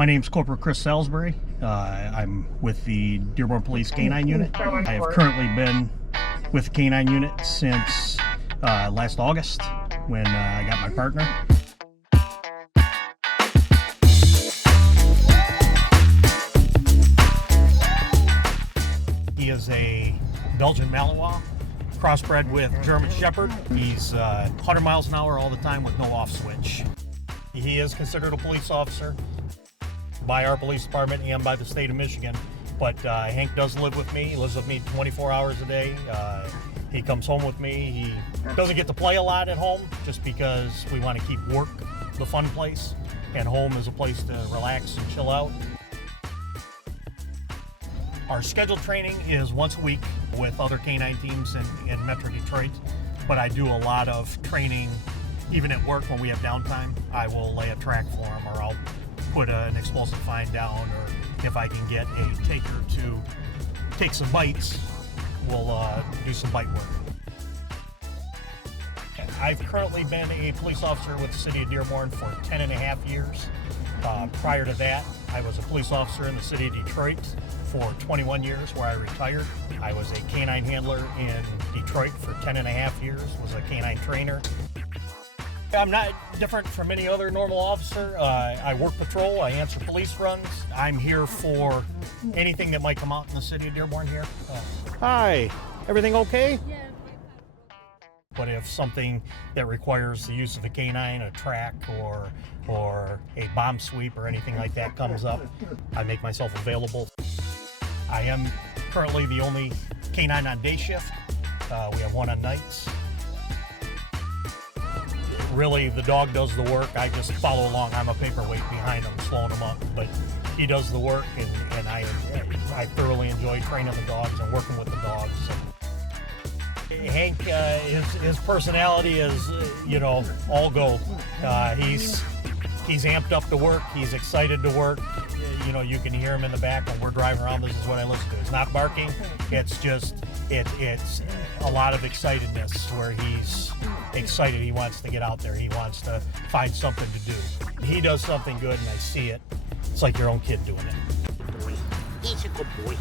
My name's Corporal Chris Salisbury. I'm with the Dearborn Police Canine Unit. I have currently been with the Canine Unit since last August when I got my partner. He is a Belgian Malinois, crossbred with German Shepherd. He's 100 miles an hour all the time with no off switch. He is considered a police officer by our police department and by the state of Michigan, but Hank does live with me. He lives with me 24 hours a day. He comes home with me. He doesn't get to play a lot at home just because we want to keep work the fun place, and home is a place to relax and chill out. Our scheduled training is once a week with other canine teams in Metro Detroit, but I do a lot of training even at work when we have downtime. I will lay a track for them, or I'll put an explosive find down, or if I can get a taker to take some bites, we'll do some bite work. I've currently been a police officer with the city of Dearborn for 10.5 years. Prior to that, I was a police officer in the city of Detroit for 21 years, where I retired. I was a canine handler in Detroit for 10.5 years, was a canine trainer. I'm not different from any other normal officer. I work patrol, I answer police runs. I'm here for anything that might come out in the city of Dearborn here. Hi, everything okay? Yeah. But if something that requires the use of a canine, a track, or a bomb sweep or anything like that comes up, I make myself available. I am currently the only canine on day shift. We have one on nights. Really, the dog does the work. I just follow along. I'm a paperweight behind him, slowing him up. But he does the work, and I thoroughly enjoy training the dogs and working with the dogs. Hank, his personality is, all go. He's amped up to work. He's excited to work. You can hear him in the back when we're driving around. This is what I listen to. It's not barking. It's just, it's a lot of excitedness where he's excited. He wants to get out there. He wants to find something to do. He does something good and I see it. It's like your own kid doing it. He's a good boy.